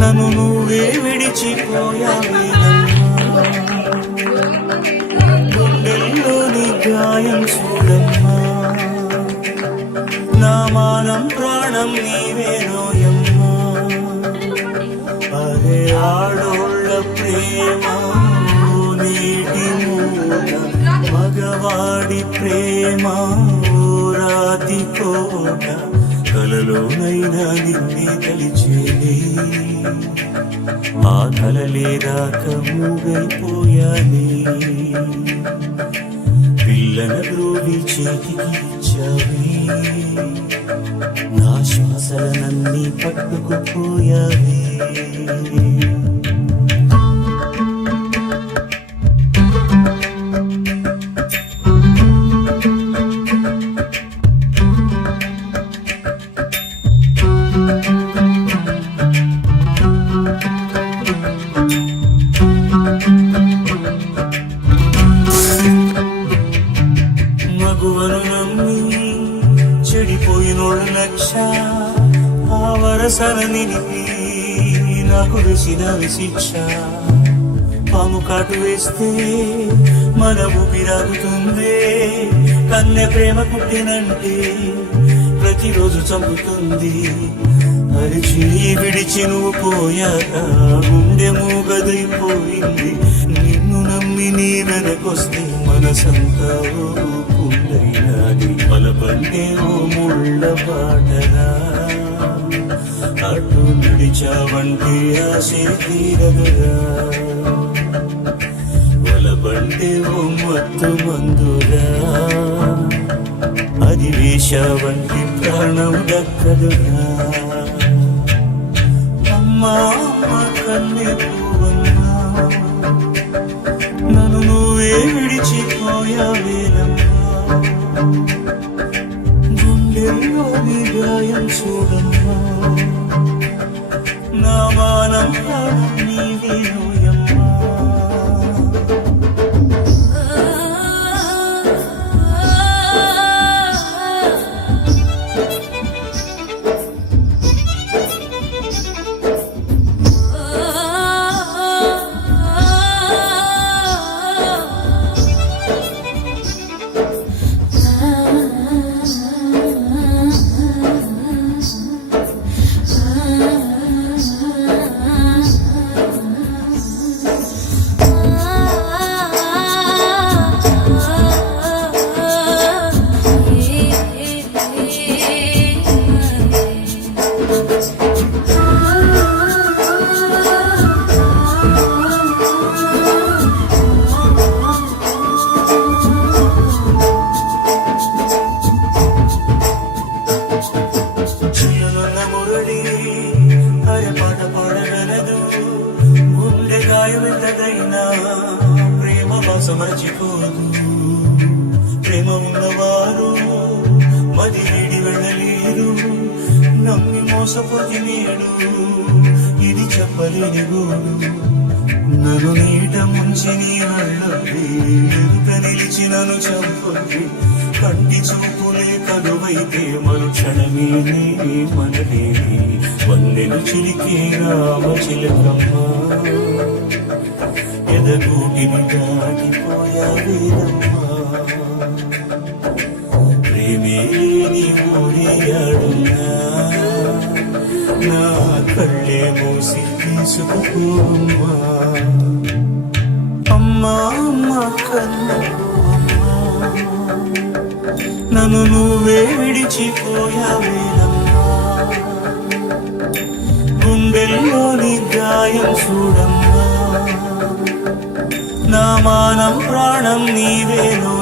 నన్ను నువ్వే విడిచిపోయావేనమ్మా, గుండెల్లోని గాయం చూడమ్మా, నా మానం ప్రాణం నీవేనోయమ్మా. అరే ఆడోళ్ళ ప్రేమ నీటి మూల, మగవాడి ప్రేమ రాతి కోట, కలలోనైనా నిన్నే కలిచేనే, ఆ కలలే రాక మూగైపోయానే. పిల్లల గ్రోవి చేతికి ఇచ్చావే, నా శ్వాసలనన్నీ పట్టుకుపోయావే. మగువను నమ్మి చెడిపోయినోడు లక్ష, ఆ వరసన నిలిపి నాకు వేసిన శిక్ష. పాము కాటు వేస్తే మన ఊపిరాగుతుంది, కన్నె ప్రేమ పుట్టినంటే ప్రతిరోజు చంపుతుంది. అరిచి విడిచి నువ్వు పోయాక గుండె మూగదైపోయింది. నిన్ను నమ్మి నీ వెనకొస్తే మనసంతా పుల్లైనాది, బలపంటే ఓ ముళ్ళ పాటరా, అటు నడిచావంటే ఆశే తీరదురా, బలపంటే ఓ మత్తు మందురా, అది వేశావంటే ప్రాణం దక్కదురా. అమ్మా అమ్మ కన్నె పువ్వమ్మా, నన్ను నువ్వే విడిచిపోయావేనమ్మా, గుండెల్లోని గాయం చూడమ్మా, నా మానం నీవేనోయమ్మా. గుండె గాయమెంతదైనా ప్రేమ మరచిపోదు, ప్రేమ ఉన్నవారు మది వీడి వెళ్ళలేరు. నమ్మి మోసపోతి నేడు ఇది చెప్పలేని గోడు, నన్ను నీట ముంచి నీ వాళ్ళకి ఎదుట నిలిచి నన్ను చంపొద్ది. కంటి చూపులే కదువైతే మరుక్షణమే మనలేని వందెను చిలికే రామ చిలకమ్మ, ఎదగూటిని దాటిపోయావేదమ్మా. ప్రేమే నీ ఊరేయాడున్నా, నా కళ్ళే మూసి తీసుకుపోమ్మా. అమ్మా అమ్మ కన్నా నన్ను నువ్వే విడిచిపోయావేనమ్మా, గుండెల్లోని గాయం చూడమ్మా, నా మానం ప్రాణం నీవేనో